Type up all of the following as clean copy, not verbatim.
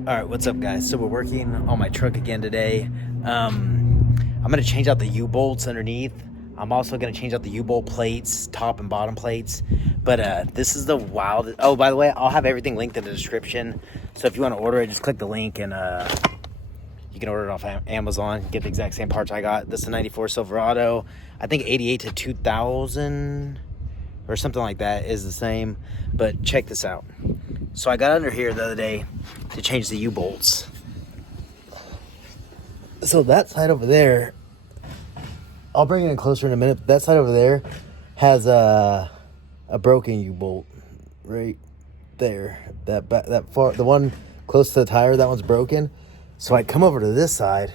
Alright, what's up guys? So we're working on my truck again today. I'm going to change out the U-bolts underneath. I'm also going to change out the U-bolt plates, top and bottom plates. But this is the wild... Oh, by the way, I'll have everything linked in the description. So if you want to order it, just click the link and you can order it off Amazon. Get the exact same parts I got. This is a 94 Silverado. I think 88 to 2000 or something like that is the same. But check this out. So I got under here the other day to change the U-bolts. So that side over there, I'll bring it in closer in a minute. That side over there has a broken U-bolt right there. The one close to the tire, that one's broken. So I come over to this side,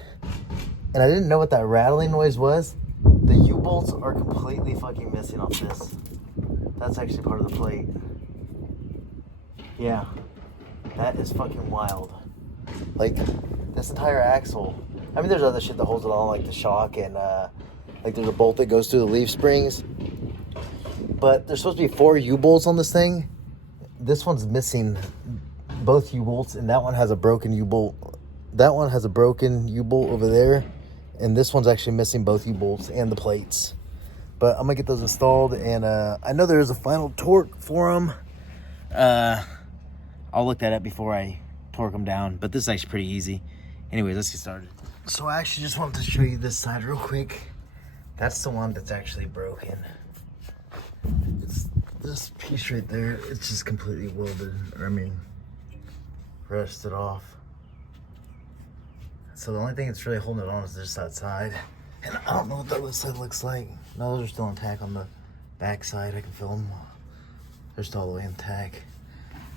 and I didn't know what that rattling noise was. The U-bolts are completely fucking missing off this. That's actually part of the plate. Yeah, that is fucking wild. Like, this entire axle. I mean, there's other shit that holds it on, like the shock and, like, there's a bolt that goes through the leaf springs. But there's supposed to be 4 U-bolts on this thing. This one's missing both U-bolts, and that one has a broken U-bolt. That one has a broken U-bolt over there, and this one's actually missing both U-bolts and the plates. But I'm gonna get those installed, and I know there's a final torque for them. I'll look that up before I torque them down, but this is actually pretty easy. Anyways, let's get started. So I actually just wanted to show you this side real quick. That's the one that's actually broken. It's this piece right there. It's just completely welded, or I mean, rusted off. So the only thing that's really holding it on is just that side. And I don't know what the other side looks like. No, those are still intact on the back side. I can feel them. They're still all the way intact.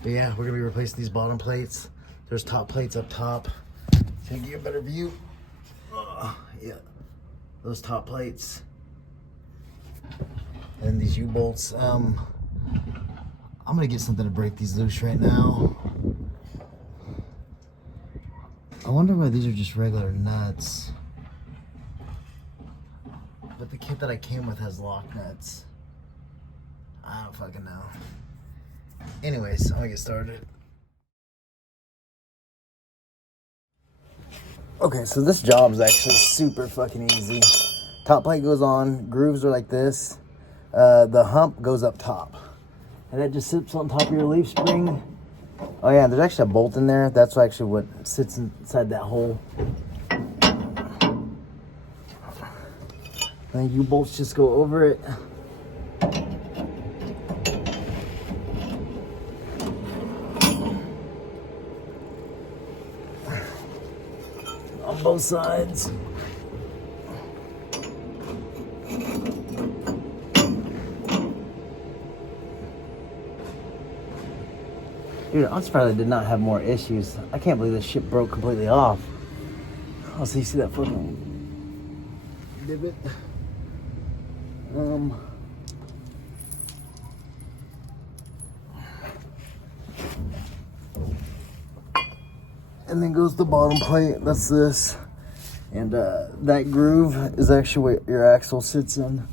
But yeah, we're gonna be replacing these bottom plates. There's top plates up top. So you can get a better view. Yeah, those top plates. And these U-bolts. I'm gonna get something to break these loose right now. I wonder why these are just regular nuts. But the kit that I came with has lock nuts. I don't fucking know. Anyways, I'm gonna get started. Okay, so this job is actually super fucking easy. Top plate goes on, grooves are like this. The hump goes up top. And that just sits on top of your leaf spring. Oh yeah, there's actually a bolt in there. That's actually what sits inside that hole. And U-bolts just go over it. On both sides. Dude, I'm surprised I did not have more issues. I can't believe this shit broke completely off. Oh, so you see that fucking divot? And then goes the bottom plate. That's this. And that groove is actually what your axle sits in.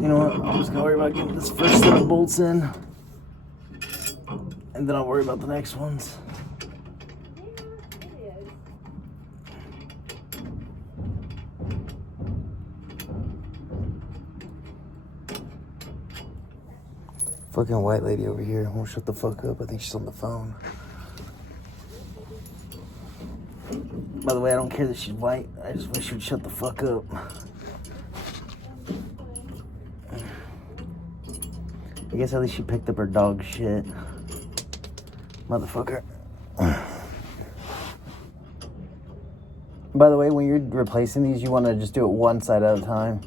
You know what? I'm just gonna worry about getting this first set of bolts in, and then I'll worry about the next ones. Fucking white lady over here won't shut the fuck up. I think she's on the phone. By the way, I don't care that she's white. I just wish she would shut the fuck up. I guess at least she picked up her dog shit. Motherfucker. By the way, when you're replacing these, you want to just do it one side at a time.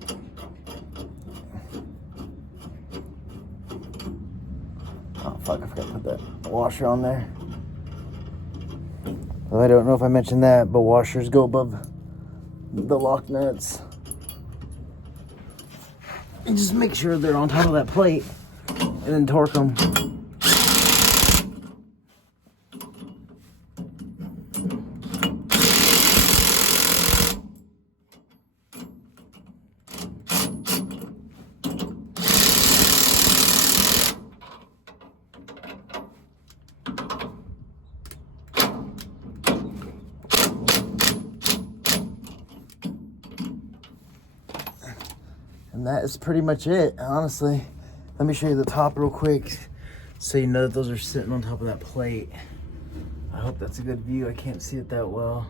Oh, fuck, I forgot to put that washer on there. Well, I don't know if I mentioned that, but washers go above the lock nuts. And just make sure they're on top of that plate. And then torque them. And that is pretty much it, honestly. Let me show you the top real quick so you know that those are sitting on top of that plate. I hope that's a good view. I can't see it that well.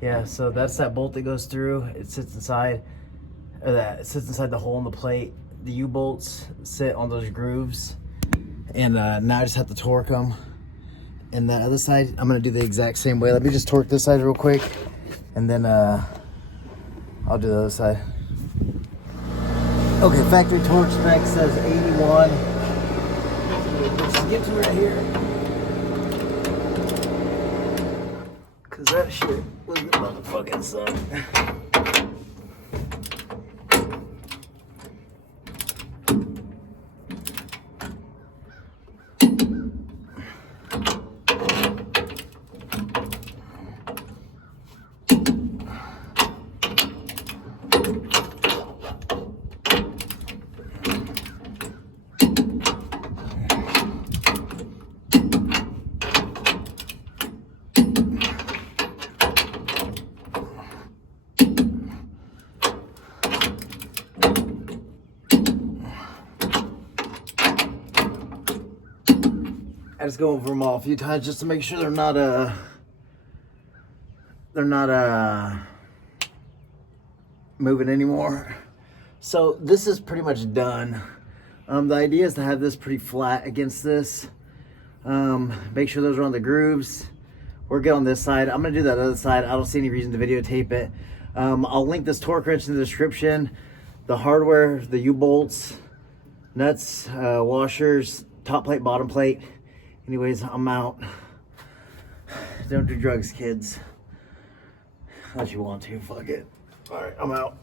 Yeah, so that's that bolt that goes through. It sits inside, it sits inside the hole in the plate. The U-bolts sit on those grooves. And now I just have to torque them. And that other side, I'm gonna do the exact same way. Let me just torque this side real quick, and then I'll do the other side. Okay, factory torque spec says 81. Let's get to right here. Cause that shit was the motherfucking suck. I just go over them all a few times just to make sure they're not moving anymore. So this is pretty much done. The idea is to have this pretty flat against this. Make sure those are on the grooves. We're good on this side. I'm gonna do that other side. I don't see any reason to videotape it. I'll link this torque wrench in the description. The hardware, the U-bolts, nuts, washers, top plate, bottom plate. Anyways, I'm out. Don't do drugs, kids. Unless you want to, fuck it. All right, I'm out.